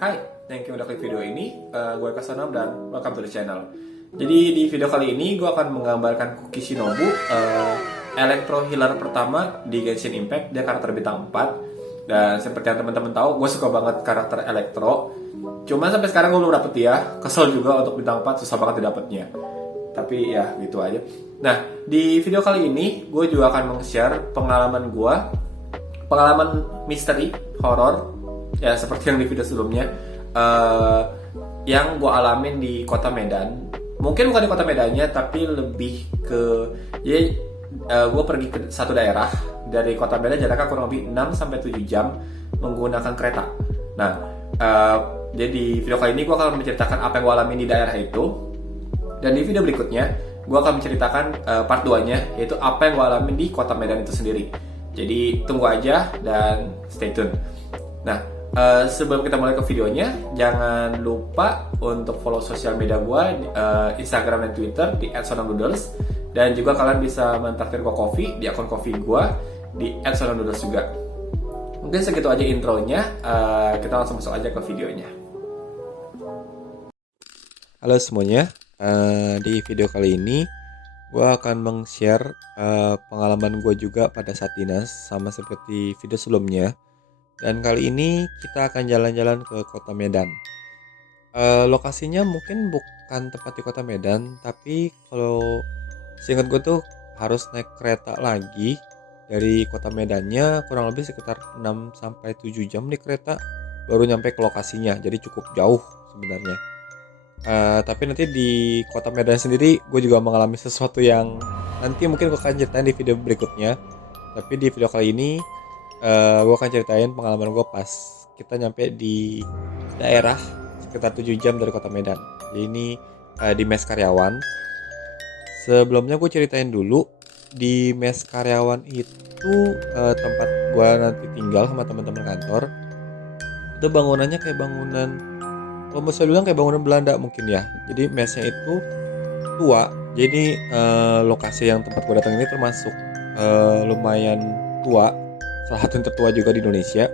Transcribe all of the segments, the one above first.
Hai, thank you udah klik video ini. Gue Kasanam dan welcome to the channel. Jadi di video kali ini gue akan menggambarkan Kuki Shinobu, Electro Healer pertama di Genshin Impact. Dia karakter bintang 4. Dan seperti yang teman-teman tahu, gue suka banget karakter Electro. Cuman sampai sekarang gue belum dapet dia. Kesel juga untuk bintang 4, susah banget didapetnya. Tapi ya gitu aja. Nah, di video kali ini gue juga akan meng-share pengalaman gue, pengalaman misteri, horor, ya seperti yang di video sebelumnya, yang gue alamin di kota Medan. Mungkin bukan di kota Medannya, tapi lebih ke gue pergi ke satu daerah. Dari kota Medan jaraknya kurang lebih 6-7 jam menggunakan kereta. Nah, jadi di video kali ini gue akan menceritakan apa yang gue alami di daerah itu. Dan di video berikutnya gue akan menceritakan part 2 nya, yaitu apa yang gue alami di kota Medan itu sendiri. Jadi tunggu aja dan stay tune. Nah, sebelum kita mulai ke videonya, jangan lupa untuk follow sosial media gue, Instagram dan Twitter di @sonamnoodles, dan juga kalian bisa mentraktir gue kopi di akun kopi gue di @sonamnoodles juga. Mungkin segitu aja intronya, kita langsung masuk aja ke videonya. Halo semuanya, di video kali ini gue akan meng-share pengalaman gue juga pada saat dinas, sama seperti video sebelumnya. Dan kali ini kita akan jalan-jalan ke kota Medan. Lokasinya mungkin bukan tepat di kota Medan, tapi kalau seingat gue tuh harus naik kereta lagi dari kota Medannya, kurang lebih sekitar 6-7 jam di kereta baru nyampe ke lokasinya. Jadi cukup jauh sebenarnya. Tapi nanti di kota Medan sendiri gue juga mengalami sesuatu yang nanti mungkin gue akan ceritain di video berikutnya. Tapi di video kali ini gue akan ceritain pengalaman gue pas kita nyampe di daerah sekitar 7 jam dari kota Medan. Jadi ini di mes karyawan. Sebelumnya gue ceritain dulu, di mes karyawan itu tempat gue nanti tinggal sama teman-teman kantor. Itu bangunannya kayak bangunan, kalau bisa bilang kayak bangunan Belanda mungkin ya. Jadi mesnya itu tua. Jadi lokasi yang tempat gue datang ini termasuk lumayan tua, salah satu yang tertua juga di Indonesia.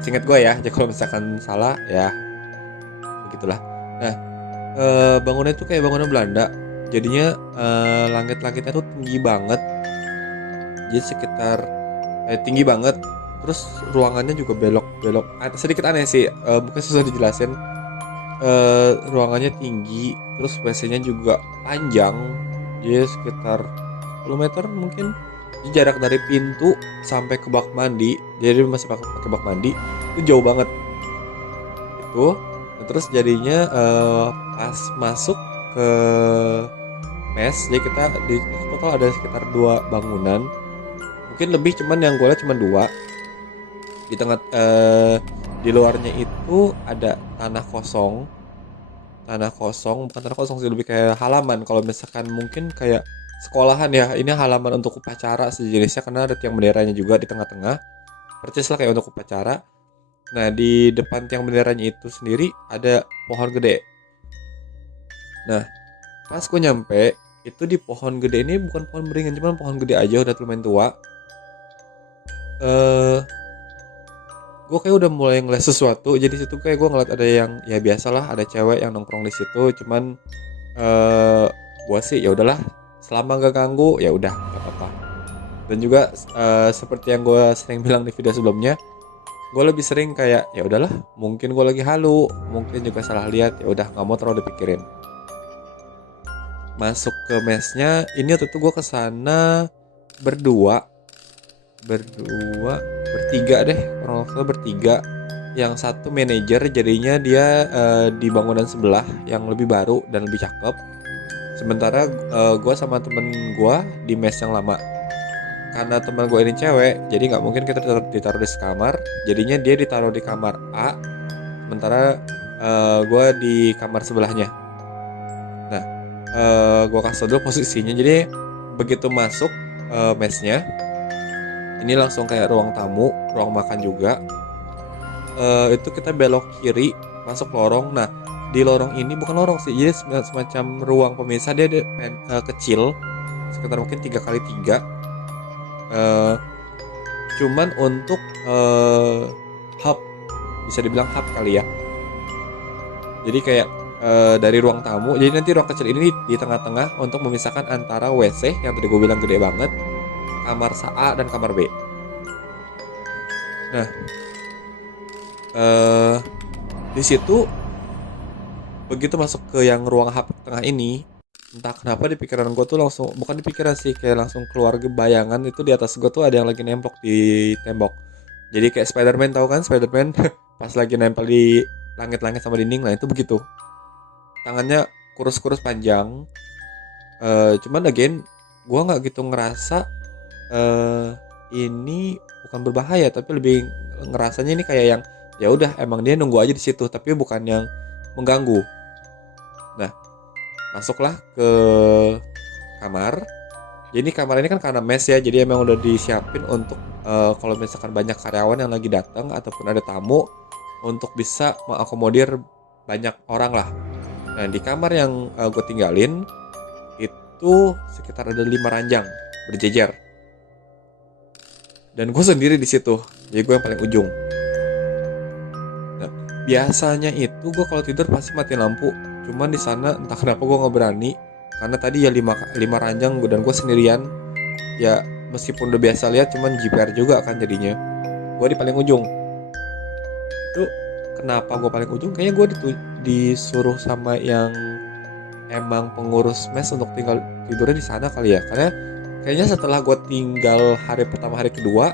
Seingat gue ya, jadi kalau misalkan salah ya begitulah. Nah, bangunan itu kayak bangunan Belanda. Jadinya langit-langitnya tuh tinggi banget. Jadi sekitar tinggi banget. Terus ruangannya juga belok-belok. Sedikit aneh sih, mungkin susah dijelasin. Ruangannya tinggi, terus WC-nya juga panjang. Jadi sekitar 10 meter mungkin. Jadi jarak dari pintu sampai ke bak mandi, jadi masih pakai bak mandi, itu jauh banget. Itu, nah, terus jadinya pas masuk ke mes, jadi kita di total ada sekitar 2 bangunan, mungkin lebih, cuman yang gue lihat cuma 2. Di tengah, di luarnya itu ada tanah kosong, bukan tanah kosong sih, lebih kayak halaman. Kalau misalkan mungkin kayak sekolahan ya, ini halaman untuk upacara sejenisnya, karena ada tiang benderanya juga di tengah-tengah, persis lah kayak untuk upacara. Nah, di depan tiang benderanya itu sendiri ada pohon gede. Nah, pas gue nyampe, itu di pohon gede ini bukan pohon beringin, cuma pohon gede aja, udah lumayan tua. Gue kayak udah mulai ngeliat sesuatu. Jadi situ kayak gue ngeliat ada yang, ya biasalah, ada cewek yang nongkrong di situ. Cuman gue sih ya udahlah, selama gak ganggu ya udah gak apa-apa. Dan juga seperti yang gue sering bilang di video sebelumnya, gue lebih sering kayak ya udahlah, mungkin gue lagi halu, mungkin juga salah lihat, ya udah nggak mau terlalu dipikirin. Masuk ke mesnya ini, waktu itu gue kesana bertiga deh, orang tua bertiga. Yang satu manajer, jadinya dia di bangunan sebelah yang lebih baru dan lebih cakep. Sementara gue sama temen gue di mes yang lama. Karena teman gue ini cewek, jadi nggak mungkin kita ditaruh di sekamar. Jadinya dia ditaruh di kamar A, sementara gue di kamar sebelahnya. Nah, gue kasih dulu posisinya. Jadi begitu masuk mesnya, ini langsung kayak ruang tamu, ruang makan juga. Itu kita belok kiri, masuk lorong. Nah, di lorong ini bukan lorong sih, jadi semacam ruang pemisah. Dia kecil, sekitar mungkin 3x3. cuman untuk hub, bisa dibilang hub kali ya. Jadi kayak dari ruang tamu, jadi nanti ruang kecil ini di tengah-tengah untuk memisahkan antara WC yang tadi gue bilang gede banget, kamar A dan kamar B. Nah, di situ begitu masuk ke yang ruang hub tengah ini, entah kenapa di pikiran gue tuh langsung, bukan di pikiran sih, kayak langsung keluar bayangan itu di atas gue tuh ada yang lagi nempel di tembok. Jadi kayak Spider-Man, tahu kan Spider-Man pas lagi nempel di langit-langit sama dinding, nah itu begitu. Tangannya kurus-kurus panjang. Cuman again, gue nggak gitu ngerasa ini bukan berbahaya, tapi lebih ngerasanya ini kayak yang ya udah emang dia nunggu aja di situ, tapi bukan yang mengganggu. Nah, masuklah ke kamar. Jadi kamar ini kan karena mes ya, jadi emang udah disiapin untuk kalau misalkan banyak karyawan yang lagi datang ataupun ada tamu untuk bisa mengakomodir banyak orang lah. Nah, di kamar yang gue tinggalin itu sekitar ada 5 ranjang berjejer. Dan gue sendiri di situ, jadi gue yang paling ujung. Nah, biasanya itu gue kalau tidur pasti mati lampu. Cuman di sana entah kenapa gue nggak berani, karena tadi ya 5 ranjang dan gue sendirian. Ya meskipun udah biasa lihat, cuman jiper juga kan jadinya. Gue di paling ujung. Itu kenapa gue paling ujung? Kayaknya gue disuruh sama yang emang pengurus mes untuk tinggal tidurnya di sana kali ya. Karena kayaknya setelah gue tinggal hari pertama, hari kedua,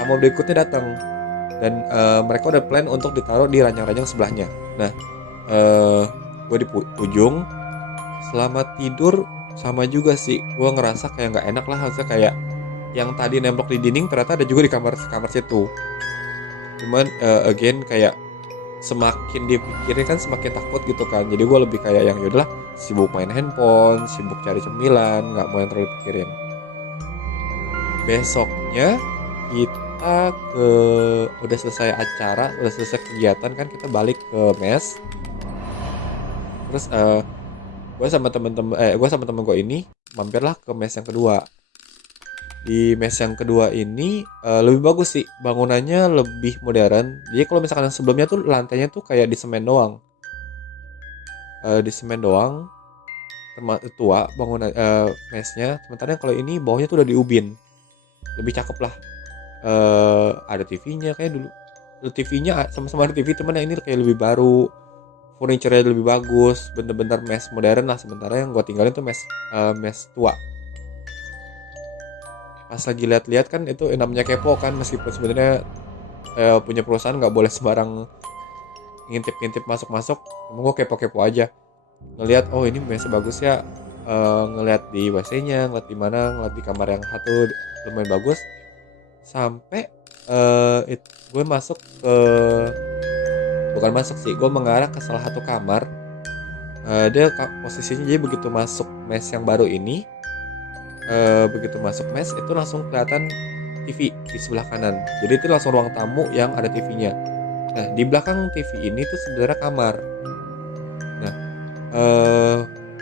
tamu berikutnya datang dan mereka udah plan untuk ditaruh di ranjang-ranjang sebelahnya. Nah, gue di ujung. Selama tidur sama juga sih, gue ngerasa kayak nggak enak lah, harusnya kayak yang tadi nembok di dinding ternyata ada juga di kamar situ. Cuman again kayak semakin dipikirin kan semakin takut gitu kan. Jadi gue lebih kayak yang yaudahlah, sibuk main handphone, sibuk cari cemilan, nggak mau yang terlalu pikirin. Besoknya kita udah selesai acara, udah selesai kegiatan kan, kita balik ke mes. Terus gue sama temen gue ini mampirlah ke mes yang kedua. Di mes yang kedua ini lebih bagus sih, bangunannya lebih modern. Jadi kalau misalkan yang sebelumnya tuh lantainya tuh kayak di semen doang, tua bangunan mesnya. Sementara kalau ini bawahnya tuh udah diubin, lebih cakep lah. Ada TV-nya kayak dulu. TV-nya sama-sama ada TV, teman yang ini kayak lebih baru, furniture-nya lebih bagus, bener-bener mes modern lah. Sementara yang gue tinggalin tuh mes tua. Pas lagi lihat-lihat kan itu namanya kepo kan, meskipun sebenarnya punya perusahaan nggak boleh sembarang ngintip-ngintip masuk-masuk. Emang gue kepo-kepo aja ngelihat, oh ini mesnya bagus ya, ngelihat di WC-nya, ngelihat di mana, ngelihat di kamar yang satu lumayan bagus. Sampai gue masuk ke, bukan masuk sih, gue mengarah ke salah satu kamar. Dia posisinya jadi begitu masuk mes yang baru ini, begitu masuk mes itu langsung kelihatan TV di sebelah kanan. Jadi itu langsung ruang tamu yang ada TV-nya. Nah, di belakang TV ini tuh sebenarnya kamar. Nah,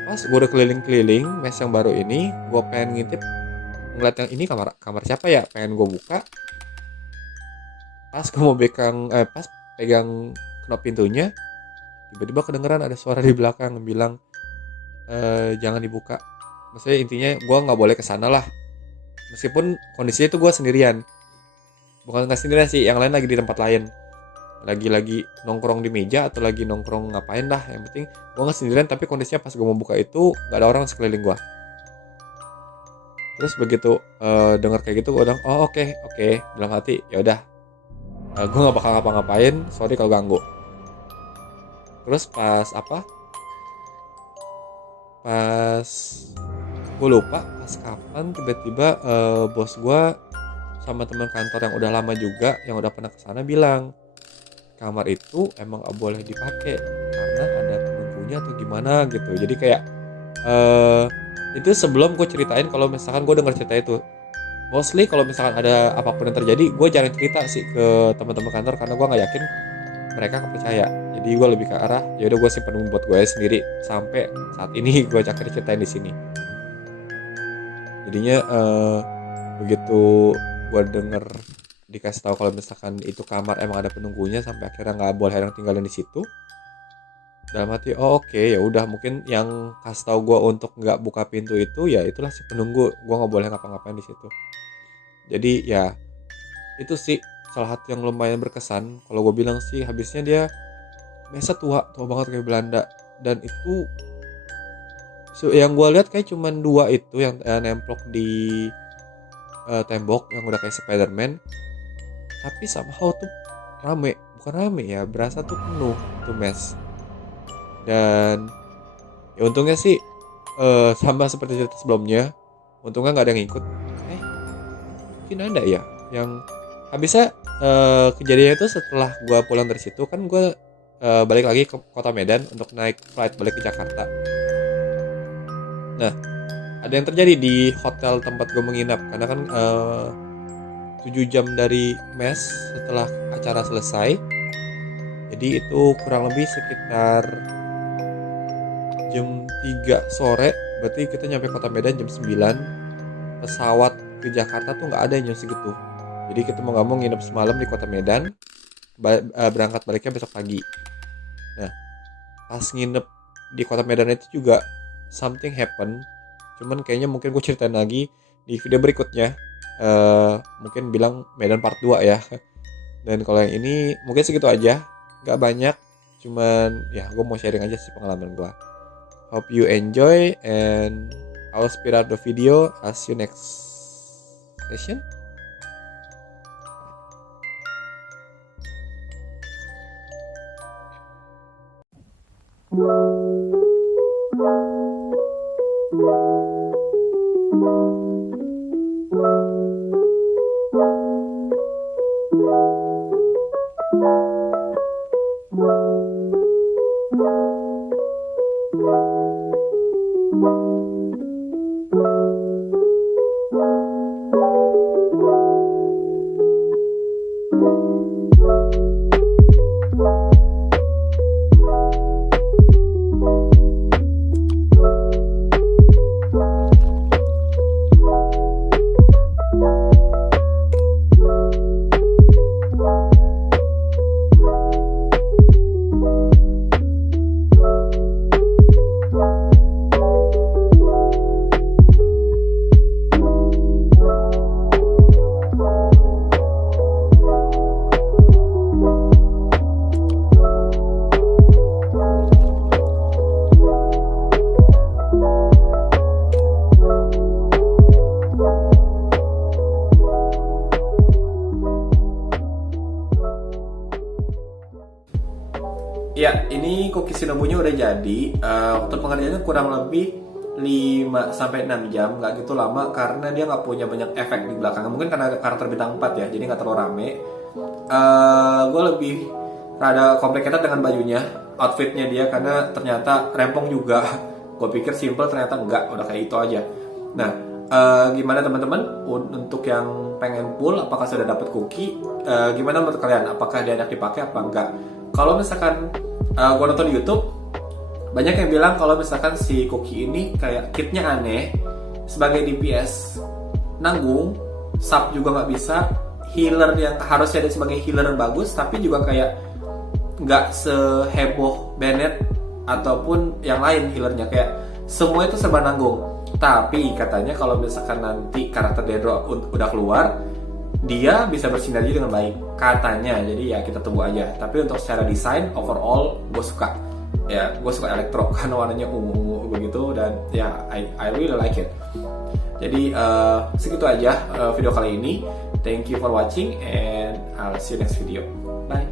pas gue udah keliling-keliling mes yang baru ini, gue pengen ngintip ngeliat yang ini kamar siapa ya, pengen gue buka. Pas gue mau pas pegang knop pintunya, tiba-tiba kedengeran ada suara di belakang yang bilang jangan dibuka. Maksudnya intinya gue nggak boleh kesana lah. Meskipun kondisinya itu gue sendirian, bukan nggak sendirian sih, yang lain lagi di tempat lain, lagi nongkrong di meja atau lagi nongkrong ngapain lah. Yang penting gue nggak sendirian, tapi kondisinya pas gue mau buka itu nggak ada orang sekeliling gue. Terus begitu dengar kayak gitu, gue bilang oh oke, dalam hati ya udah, gue nggak bakal ngapa-ngapain, sorry kalau ganggu. Terus pas gue lupa pas kapan tiba-tiba bos gue sama teman kantor yang udah lama juga, yang udah pernah kesana, bilang kamar itu emang gak boleh dipakai karena ada penunggunya atau gimana gitu. Jadi kayak itu sebelum gue ceritain kalau misalkan gue dengar cerita itu. Mostly kalau misalkan ada apapun yang terjadi, gue jarang cerita sih ke teman-teman kantor karena gue nggak yakin mereka percaya. Jadi gue lebih ke arah ya udah gue simpen buat gue sendiri sampai saat ini gue akhirnya ceritain di sini. Jadinya begitu gue denger dikasih tahu kalau misalkan itu kamar emang ada penunggunya, sampai akhirnya nggak boleh ada yang tinggalin di situ. Dalam hati, oh oke, ya udah, mungkin yang kasih tahu gue untuk nggak buka pintu itu ya itulah si penunggu, gue nggak boleh ngapa-ngapain di situ. Jadi ya itu sih salah satu yang lumayan berkesan. Kalau gue bilang sih, habisnya dia mesa tua banget kayak Belanda, dan itu yang gue lihat kayak cuman dua itu yang nemplok di tembok yang udah kayak Spiderman, tapi somehow tuh rame, bukan rame ya, berasa tuh penuh tuh mes. Dan ya untungnya sih sama seperti cerita sebelumnya, untungnya nggak ada yang ikut. Mungkin ada ya yang habisnya. Kejadiannya itu setelah gue pulang dari situ kan, gue balik lagi ke kota Medan untuk naik flight balik ke Jakarta. Nah, ada yang terjadi di hotel tempat gue menginap, karena kan 7 jam dari mes setelah acara selesai. Jadi itu kurang lebih sekitar jam 3 sore, berarti kita nyampe kota Medan jam 9. Pesawat ke Jakarta tuh nggak ada jam segitu. Jadi kita mau nggak mau nginep semalam di kota Medan, berangkat baliknya besok pagi. Nah, pas nginep di kota Medan itu juga something happen. Cuman kayaknya mungkin gue ceritain lagi di video berikutnya. Mungkin bilang Medan part 2 ya. Dan kalau yang ini mungkin segitu aja, nggak banyak. Cuman ya gue mau sharing aja sih pengalaman gue. Hope you enjoy, and I'll speed up the video. I'll see you next session. Ya, ini cookie Shinobunya udah jadi. Waktu pengerjaannya kurang lebih 5-6 jam, nggak gitu lama karena dia nggak punya banyak efek di belakangnya. Mungkin karena karakter bintang 4 ya, jadi nggak terlalu rame. Gue lebih rada complicated dengan bajunya, outfitnya dia, karena ternyata rempong juga. Gue pikir simple, ternyata enggak, udah kayak itu aja. Nah, gimana teman-teman untuk yang pengen full, apakah sudah dapat cookie? Gimana menurut kalian? Apakah dia enak dipakai apa enggak? Kalau misalkan gue nonton di YouTube, banyak yang bilang kalau misalkan si cookie ini kayak kitnya aneh. Sebagai DPS nanggung, sub juga nggak bisa, healer yang harusnya ada sebagai healer yang bagus, tapi juga kayak nggak seheboh Bennett ataupun yang lain healernya, kayak semua itu serba nanggung. Tapi katanya kalau misalkan nanti karakter Dedro udah keluar, dia bisa bersinergi dengan baik katanya. Jadi ya kita tunggu aja. Tapi untuk secara desain overall gue suka. Ya gue suka elektro karena warnanya ungu begitu, dan ya I really like it. Jadi segitu aja video kali ini. Thank you for watching and I'll see you next video. Bye.